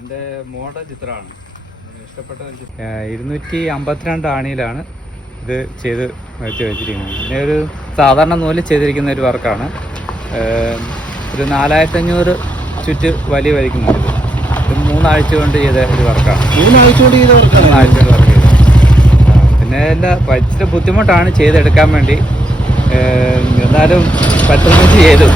എൻ്റെ മോളുടെ ചിത്രമാണ് ഇഷ്ടപ്പെട്ട 252 ആണിയിലാണ് ഇത് ചെയ്ത് വെച്ചിരിക്കുന്നത്. പിന്നെ ഒരു സാധാരണ നൂലിൽ ചെയ്തിരിക്കുന്ന ഒരു വർക്കാണ്. ഒരു 4500 ചുറ്റ് വലിയ വലിക്കുന്നുണ്ട്. ഇത് 3 ആഴ്ച കൊണ്ട് ചെയ്ത ഒരു വർക്കാണ്. 3 ആഴ്ച കൊണ്ട് ചെയ്ത വർക്കാണ്. 3 ആഴ്ച കൊണ്ട് വർക്ക് ചെയ്തത്. പിന്നെ എല്ലാ ഇച്ചിരി ബുദ്ധിമുട്ടാണ് ചെയ്തെടുക്കാൻ വേണ്ടി, എന്നാലും പറ്റുന്നത് ചെയ്തു.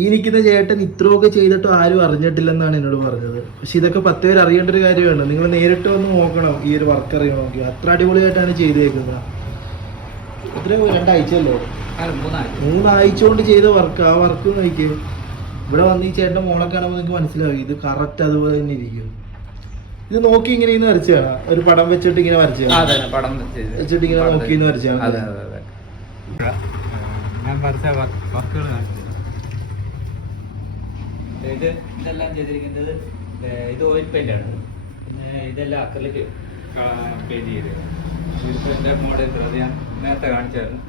ഈ നിൽക്കുന്ന ചേട്ടൻ ഇത്രയൊക്കെ ചെയ്തിട്ടും ആരും അറിഞ്ഞിട്ടില്ലെന്നാണ് എന്നോട് പറഞ്ഞത്. പക്ഷെ ഇതൊക്കെ 10 പേര് അറിയേണ്ട ഒരു കാര്യമാണ്. നിങ്ങൾ നേരിട്ട് വന്ന് നോക്കണം ഈ ഒരു വർക്ക് അറിയണമെങ്കിൽ. അത്ര അടിപൊളിയായിട്ടാണ് ചെയ്തേക്കുന്നത്. എത്ര 2 ആഴ്ചയല്ലോ? 3 ആഴ്ച കൊണ്ട് ചെയ്ത വർക്ക്. ആ വർക്ക് നോക്കിയോ. ഇവിടെ വന്ന് ഈ ചേട്ടൻ്റെ മോളെ കാണുമ്പോൾ നിങ്ങൾക്ക് മനസ്സിലാവും ഇത് കറക്റ്റ് അതുപോലെ തന്നെ ഇരിക്കും. ഇത് നോക്കി ഇങ്ങനെ വരച്ചാണ്, ഒരു പടം വെച്ചിട്ട് ഇങ്ങനെ വരച്ചാണ്, വെച്ചിട്ട് ഇങ്ങനെ നോക്കി വരച്ചാണ്. ഞാൻ വരച്ച വർക്കുകൾ ഇതെല്ലാം ചെയ്തിരിക്കുന്നത് ഇത് ഓയിൽ പെയിന്റ് ആണ്. പിന്നെ ഇതെല്ലാം അക്രിലിക് പെയിന്റ് ചെയ്ത് ഇതിൻ്റെ മോഡൽ അത് ഞാൻ നേരത്തെ കാണിച്ചായിരുന്നു.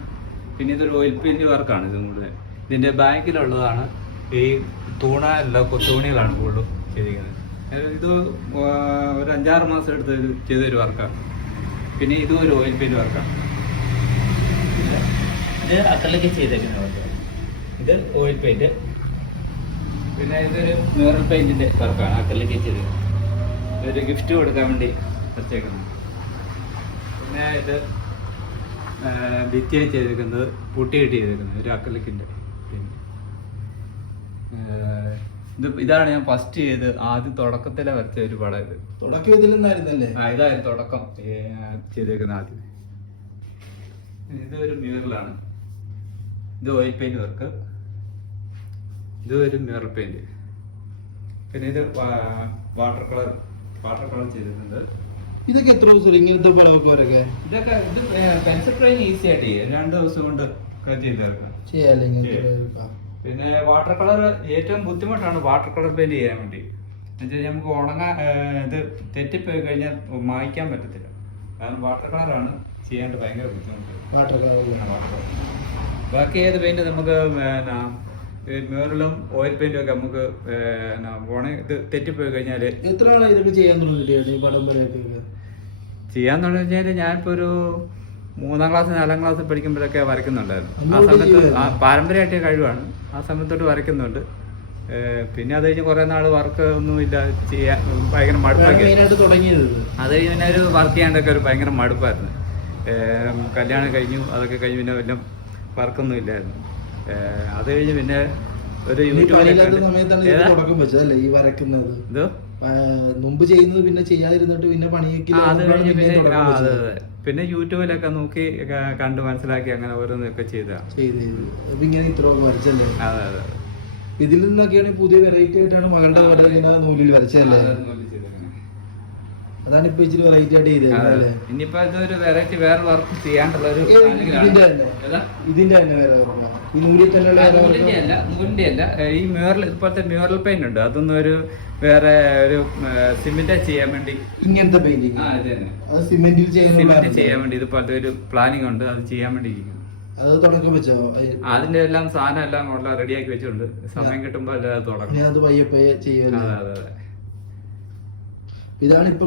പിന്നെ ഇതൊരു ഓയിൽ പെയിന്റ് വർക്കാണ്. ഇതും കൂടുതൽ ഇതിൻ്റെ ബാക്കിലുള്ളതാണ്. ഈ കൊത്തുണികളാണ് കൂടുതലും ചെയ്തിരിക്കുന്നത്. ഇത് ഒരു 5-6 മാസം എടുത്ത് ചെയ്തൊരു വർക്കാണ്. പിന്നെ ഇതും ഒരു ഓയിൽ പെയിന്റ് വർക്കാണ്. ഇത് അക്രിലിക് ചെയ്തേക്കുന്ന വർക്ക്. ഇത് ഓയിൽ പെയിന്റ്. പിന്നെ ഇതൊരു മ്യൂറൽ പെയിന്റിന്റെ വർക്കാണ്. അക്രിലിക് ചെയ്തത് ഒരു ഗിഫ്റ്റ് കൊടുക്കാൻ വേണ്ടി വരച്ചേക്കുന്നത്. പിന്നെ ഇത് ഭിത്തിയായി ചെയ്തിരിക്കുന്നത്, പുട്ടിയായിട്ട് ചെയ്തിരിക്കുന്നത് ഒരു അക്രിലിക്കിന്റെ. ഇതാണ് ഞാൻ ഫസ്റ്റ് ചെയ്ത് ആദ്യം തുടക്കത്തിലെ വരച്ച ഒരു പടം. ഇത് തുടക്കം ഇതിലെന്നായിരുന്നല്ലേ? ഇതായിരുന്നു തുടക്കം ചെയ്തേക്കുന്ന ആദ്യം. ഇതൊരു മ്യൂറലാണ്. ഇത് ഓയിൽ പെയിന്റ് വർക്ക്. ഇത് ഒരു മ്യൂറൽ പെയിന്റ്. പിന്നെ ഇത് വാട്ടർ കളർ ചെയ്തിട്ടുണ്ട്. ഇതൊക്കെ എത്ര ദിവസം ഇങ്ങനത്തെ പടമൊക്കെ വരൊക്കെ? ഇതൊക്കെ ഇത് പെൻസിൽ ഡ്രോയിങ് ഈസി ആയിട്ട് ചെയ്യും. 2 ദിവസം കൊണ്ട് ചെയ്തെടുക്കാം. പിന്നെ വാട്ടർ കളർ ഏറ്റവും ബുദ്ധിമുട്ടാണ് വാട്ടർ കളർ പെയിന്റ് ചെയ്യാൻ വേണ്ടി. എന്നുവെച്ചാൽ നമുക്ക് ഉണങ്ങാൻ ഇത് തെറ്റിപ്പോയി കഴിഞ്ഞാൽ മായ്ക്കാൻ പറ്റത്തില്ല. കാരണം വാട്ടർ കളറാണ് ചെയ്യാണ്ട് ഭയങ്കര ബുദ്ധിമുട്ട്. വാട്ടർ കളർ ബാക്കി ഏത് പെയിന്റ് നമുക്ക് മ്യൂറലും ഓയിൽ പെയിന്റും ഒക്കെ നമുക്ക് ഇത് തെറ്റിപ്പോയി കഴിഞ്ഞാൽ. എത്ര ആളാ ഇതൊക്കെ ചെയ്യാൻ തുടങ്ങിയിട്ട് പടം വരെയൊക്കെ? ചെയ്യാൻ തുടങ്ങി കഴിഞ്ഞാൽ ഞാനിപ്പോൾ ഒരു 3-ാം ക്ലാസ് 4-ാം ക്ലാസ് പഠിക്കുമ്പോഴൊക്കെ വരയ്ക്കുന്നുണ്ടായിരുന്നു. ആ സമയത്ത് പാരമ്പര്യമായിട്ട് കഴിവാണ്. ആ സമയത്തോട്ട് വരയ്ക്കുന്നുണ്ട്. പിന്നെ അത് കഴിഞ്ഞ് കുറേ നാൾ വർക്ക് ഒന്നും ഇല്ല, ചെയ്യാൻ ഭയങ്കര മടുപ്പാക്കി. അത് കഴിഞ്ഞ് പിന്നെ ഒരു വർക്ക് ചെയ്യാണ്ടൊക്കെ ഒരു ഭയങ്കര മടുപ്പായിരുന്നു. കല്യാണം കഴിഞ്ഞു, അതൊക്കെ കഴിഞ്ഞ് പിന്നെ വല്ല വർക്കൊന്നും ഇല്ലായിരുന്നു. അത് കഴിഞ്ഞ് പിന്നെ ഒരു ഈ വരക്കുന്നത് മുമ്പ് ചെയ്യുന്നത് പിന്നെ ചെയ്യാതിരുന്നിട്ട് പിന്നെ പണിയൊക്കെ. പിന്നെ യൂട്യൂബിലൊക്കെ നോക്കി കണ്ട് മനസ്സിലാക്കി അങ്ങനെ ഓരോന്നൊക്കെ ഇങ്ങനെ ഇത്രയൊക്കെ വരച്ചല്ലേ? അതെ അതെ. ഇതിൽ നിന്നൊക്കെയാണ് പുതിയ വെറൈറ്റി ആയിട്ടാണ് മകളുടെ നൂലിൽ വരച്ചല്ലേ? അതാണ് ഇപ്പൊ ഇച്ചിരി വെറൈറ്റി ആയിട്ട് ചെയ്തത്. ഇനിയിപ്പോ ഇതൊരു വെറൈറ്റി വേറെ വർക്ക് ചെയ്യാണ്ടുള്ള ഒരു ഇതിന്റെ തന്നെ വേറെ ഈ നൂലിൽ തന്നെയുള്ള നൂലിന്റെ അല്ല. ഈ മ്യൂറൽ ഇപ്പോഴത്തെ മ്യൂറൽ പെയിന്റ് ഉണ്ട്. അതൊന്നും ഒരു വേറെ ഒരു സിമെന്റ് ചെയ്യാൻ വേണ്ടി ഇങ്ങനത്തെ പെയിന്റിങ് സിമെന്റിൽ ചെയ്യാൻ വേണ്ടി ഇതുപോലത്തെ ഒരു പ്ലാനിങ് ഉണ്ട്. അത് ചെയ്യാൻ വേണ്ടി ഇരിക്കുന്നു. അത് തുടക്കം വെച്ചോ? അതിന്റെ എല്ലാം സാധനം എല്ലാം ഉള്ള റെഡിയാക്കി വെച്ചിട്ടുണ്ട്. സമയം കിട്ടുമ്പോ എല്ലാം തുടങ്ങും. അത് പയ്യെ ചെയ്യുമല്ലോ. അതെ അതെ. ഇതാണ് ഇപ്പൊ